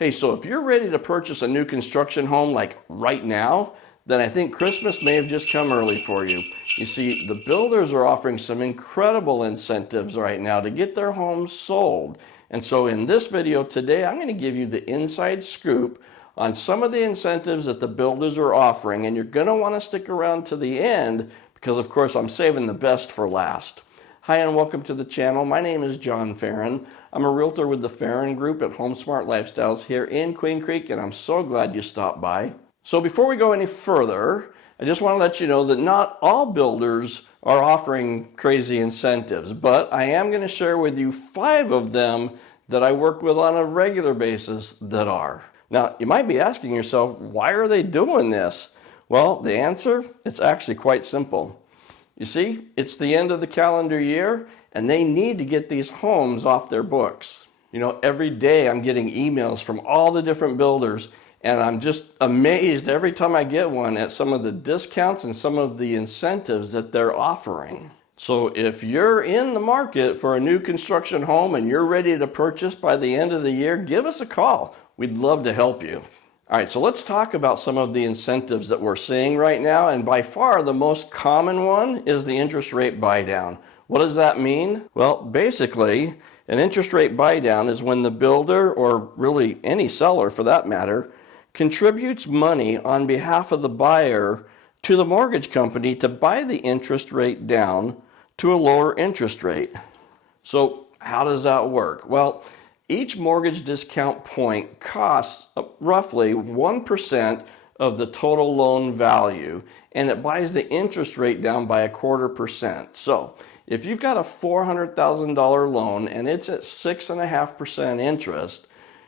Hey, so if you're ready to purchase a new construction home like right now, then I think Christmas may have just come early for you. You see, the builders are offering some incredible incentives right now to get their homes sold. And so in this video today, I'm going to give you the inside scoop on some of the incentives that the builders are offering, and you're going to want to stick around to the end because, of course, I'm saving the best for last. Hi, and welcome to the channel. My name is John Ferrin. I'm a realtor with the Ferrin Group at HomeSmart Lifestyles here in Queen Creek, and I'm so glad you stopped by. So before we go any further, I just want to let you know that not all builders are offering crazy incentives, but I am going to share with you 5 of them that I work with on a regular basis that are. Now, you might be asking yourself, why are they doing this? Well, the answer, it's actually quite simple. You see, it's the end of the calendar year, and they need to get these homes off their books. You know, every day I'm getting emails from all the different builders, and I'm just amazed every time I get one at some of the discounts and some of the incentives that they're offering. So if you're in the market for a new construction home and you're ready to purchase by the end of the year, give us a call. We'd love to help you. All right, so let's talk about some of the incentives that we're seeing right now, and by far the most common one is the interest rate buy down. What does that mean? Well, basically, an interest rate buy down is when the builder, or really any seller for that matter, contributes money on behalf of the buyer to the mortgage company to buy the interest rate down to a lower interest rate. So how does that work? Well, each mortgage discount point costs roughly 1% of the total loan value, and it buys the interest rate down by 0.25%. So if you've got a $400,000 loan and it's at 6.5% interest,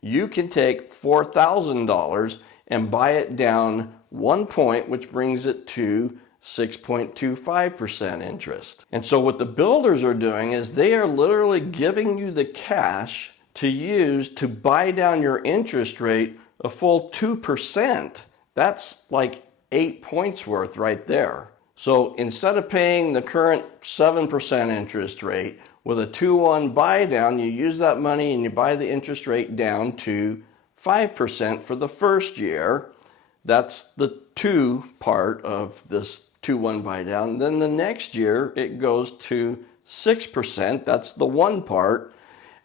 you can take $4,000 and buy it down 1 point, which brings it to 6.25% interest. And so what the builders are doing is they are literally giving you the cash to use to buy down your interest rate a full 2%. That's like 8 points worth right there. So instead of paying the current 7% interest rate with a 2-1 buy down, you use that money and you buy the interest rate down to 5% for the first year. That's the 2 part of this 2-1 buy down. Then the next year it goes to 6%. That's the 1 part.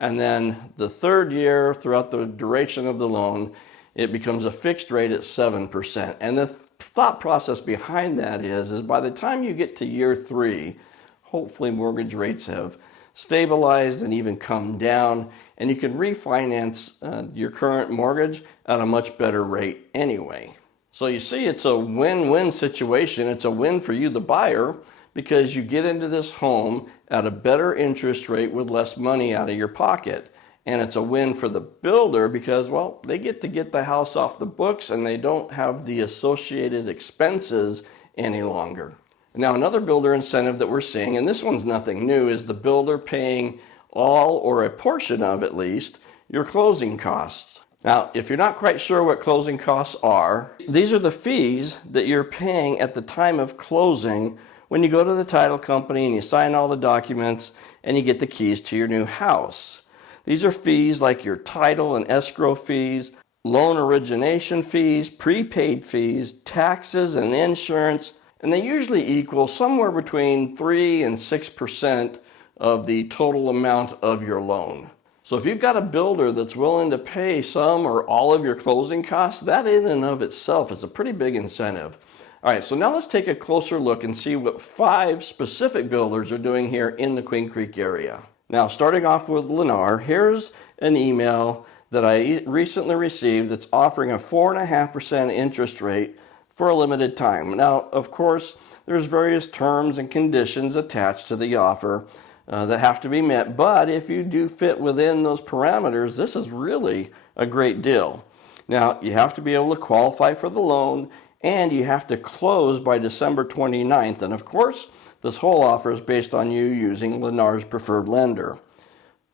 And then the third year, throughout the duration of the loan, it becomes a fixed rate at 7%. And the thought process behind that is by the time you get to year 3, hopefully mortgage rates have stabilized and even come down, and you can refinance your current mortgage at a much better rate anyway. So you see, it's a win-win situation. It's a win for you, the buyer, because you get into this home at a better interest rate with less money out of your pocket. And it's a win for the builder because, well, they get to get the house off the books and they don't have the associated expenses any longer. Now, another builder incentive that we're seeing, and this one's nothing new, is the builder paying all or a portion of, at least, your closing costs. Now, if you're not quite sure what closing costs are, these are the fees that you're paying at the time of closing when you go to the title company and you sign all the documents and you get the keys to your new house. These are fees like your title and escrow fees, loan origination fees, prepaid fees, taxes and insurance, and they usually equal somewhere between 3 and 6% of the total amount of your loan. So if you've got a builder that's willing to pay some or all of your closing costs, that in and of itself is a pretty big incentive. All right, so now let's take a closer look and see what 5 specific builders are doing here in the Queen Creek area. Now, starting off with Lennar, here's an email that I recently received that's offering a 4.5% interest rate for a limited time. Now, of course, there's various terms and conditions attached to the offer that have to be met, but if you do fit within those parameters, this is really a great deal. Now, you have to be able to qualify for the loan, and you have to close by December 29th. And of course, this whole offer is based on you using Lennar's preferred lender.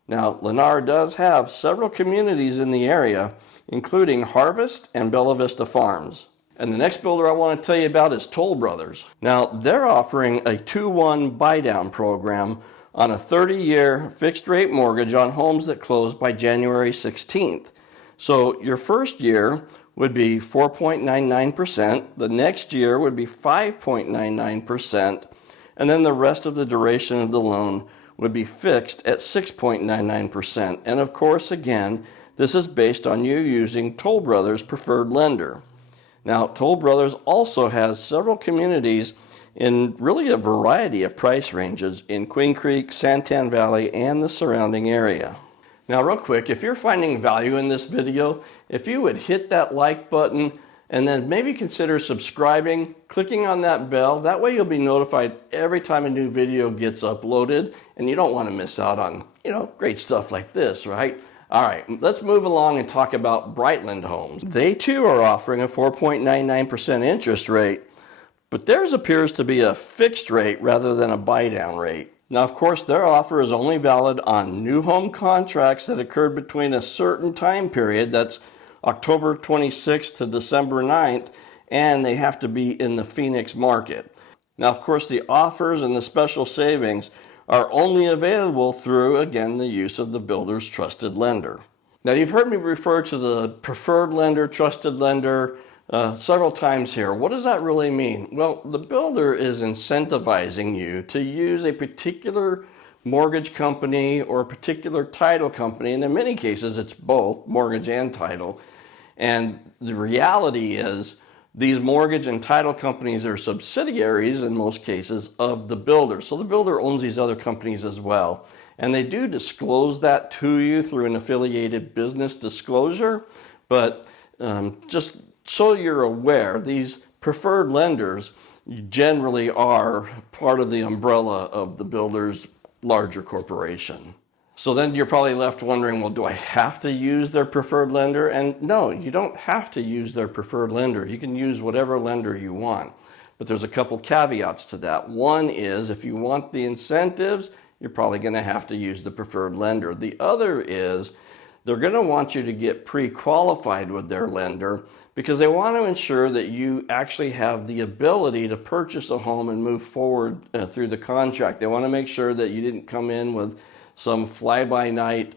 Now, Lennar does have several communities in the area, including Harvest and Bella Vista Farms. And the next builder I want to tell you about is Toll Brothers. Now, they're offering a 2-1 buy down program on a 30-year fixed rate mortgage on homes that close by January 16th. So your first year would be 4.99%, the next year would be 5.99%, and then the rest of the duration of the loan would be fixed at 6.99%. And of course, again, this is based on you using Toll Brothers' preferred lender. Now, Toll Brothers also has several communities in really a variety of price ranges in Queen Creek, Santan Valley, and the surrounding area. Now, real quick, if you're finding value in this video, if you would hit that like button and then maybe consider subscribing, clicking on that bell. That way you'll be notified every time a new video gets uploaded, and you don't want to miss out on, great stuff like this, right? All right, let's move along and talk about Brightland homes. They too are offering a 4.99% interest rate, but theirs appears to be a fixed rate rather than a buy-down rate. Now, of course, their offer is only valid on new home contracts that occurred between a certain time period, that's October 26th to December 9th, and they have to be in the Phoenix market. Now, of course, the offers and the special savings are only available through, again, the use of the builder's trusted lender. Now, you've heard me refer to the preferred lender, trusted lender, several times here. What does that really mean? Well, the builder is incentivizing you to use a particular mortgage company or a particular title company, and in many cases it's both mortgage and title. And the reality is these mortgage and title companies are subsidiaries in most cases of the builder. So the builder owns these other companies as well. And they do disclose that to you through an affiliated business disclosure, but just so you're aware, these preferred lenders generally are part of the umbrella of the builder's larger corporation. So then you're probably left wondering, well, do I have to use their preferred lender? And no, you don't have to use their preferred lender. You can use whatever lender you want. But there's a couple caveats to that. One is if you want the incentives, you're probably going to have to use the preferred lender. The other is they're going to want you to get pre-qualified with their lender because they want to ensure that you actually have the ability to purchase a home and move forward through the contract. They want to make sure that you didn't come in with some fly-by-night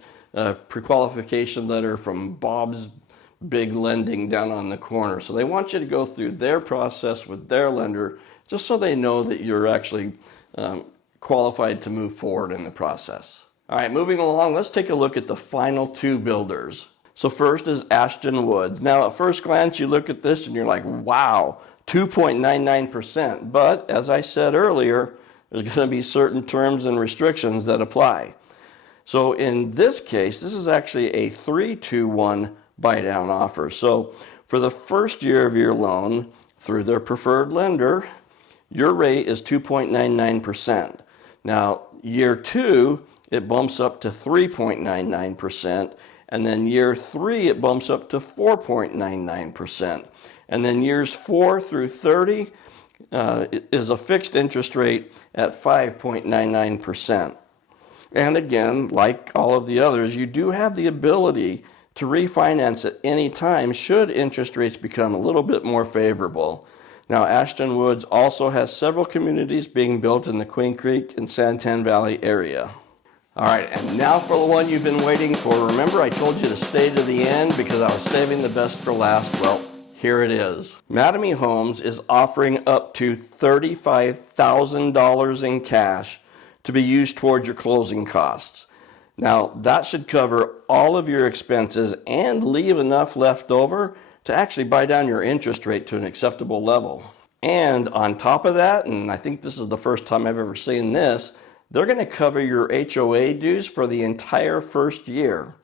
pre-qualification letter from Bob's Big Lending down on the corner. So they want you to go through their process with their lender just so they know that you're actually qualified to move forward in the process. All right, moving along, let's take a look at the final two builders. So first is AshtonWoods. Now, at first glance, you look at this and you're like, wow, 2.99%. But as I said earlier, there's going to be certain terms and restrictions that apply. So in this case, this is actually a 3-2-1 buy-down offer. So for the first year of your loan through their preferred lender, your rate is 2.99%. Now, year two, it bumps up to 3.99%. And then year three, it bumps up to 4.99%. And then years 4 through 30 is a fixed interest rate at 5.99%. And again, like all of the others, you do have the ability to refinance at any time should interest rates become a little bit more favorable. Now, AshtonWoods also has several communities being built in the Queen Creek and Santan Valley area. All right, and now for the one you've been waiting for. Remember, I told you to stay to the end because I was saving the best for last. Well, here it is. Mattamy Homes is offering up to $35,000 in cash to be used towards your closing costs. Now, that should cover all of your expenses and leave enough left over to actually buy down your interest rate to an acceptable level. And on top of that, and I think this is the first time I've ever seen this, they're going to cover your HOA dues for the entire first year.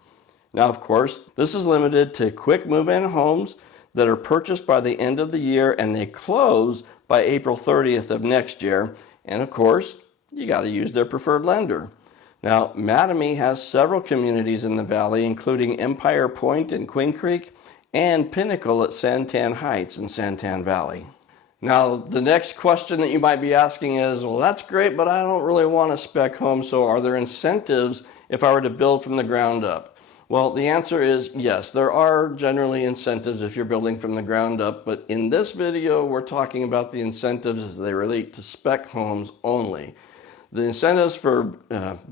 Now, of course, this is limited to quick move-in homes that are purchased by the end of the year and they close by April 30th of next year. And of course, you got to use their preferred lender. Now, Mattamy has several communities in the valley, including Empire Point in Queen Creek and Pinnacle at Santan Heights in Santan Valley. Now, the next question that you might be asking is, well, that's great, but I don't really want a spec home, so are there incentives if I were to build from the ground up? Well, the answer is yes, there are generally incentives if you're building from the ground up, but in this video, we're talking about the incentives as they relate to spec homes only. The incentives for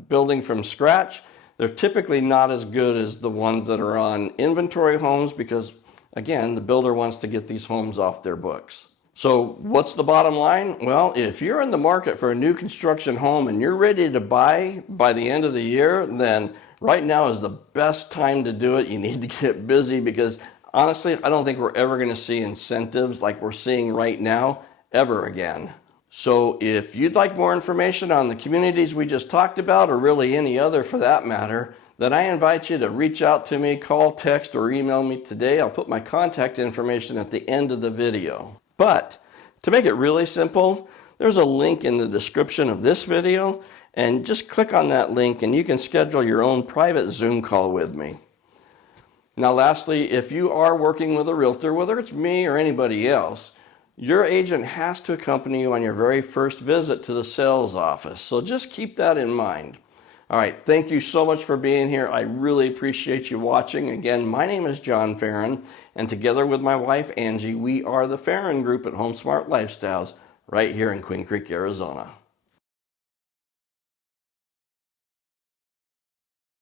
building from scratch, They're typically not as good as the ones that are on inventory homes because, again, the builder wants to get these homes off their books. So what's the bottom line? Well, if you're in the market for a new construction home and you're ready to buy by the end of the year, then right now is the best time to do it. You need to get busy because honestly, I don't think we're ever going to see incentives like we're seeing right now ever again. So if you'd like more information on the communities we just talked about, or really any other for that matter, then I invite you to reach out to me, call, text, or email me today. I'll put my contact information at the end of the video. But to make it really simple, there's a link in the description of this video, and just click on that link and you can schedule your own private Zoom call with me. Now lastly, if you are working with a realtor, whether it's me or anybody else, your agent has to accompany you on your very first visit to the sales office. So just keep that in mind. All right, thank you so much for being here. I really appreciate you watching. Again, my name is John Ferrin, and together with my wife, Angie, we are the Ferrin Group at HomeSmart Lifestyles right here in Queen Creek, Arizona.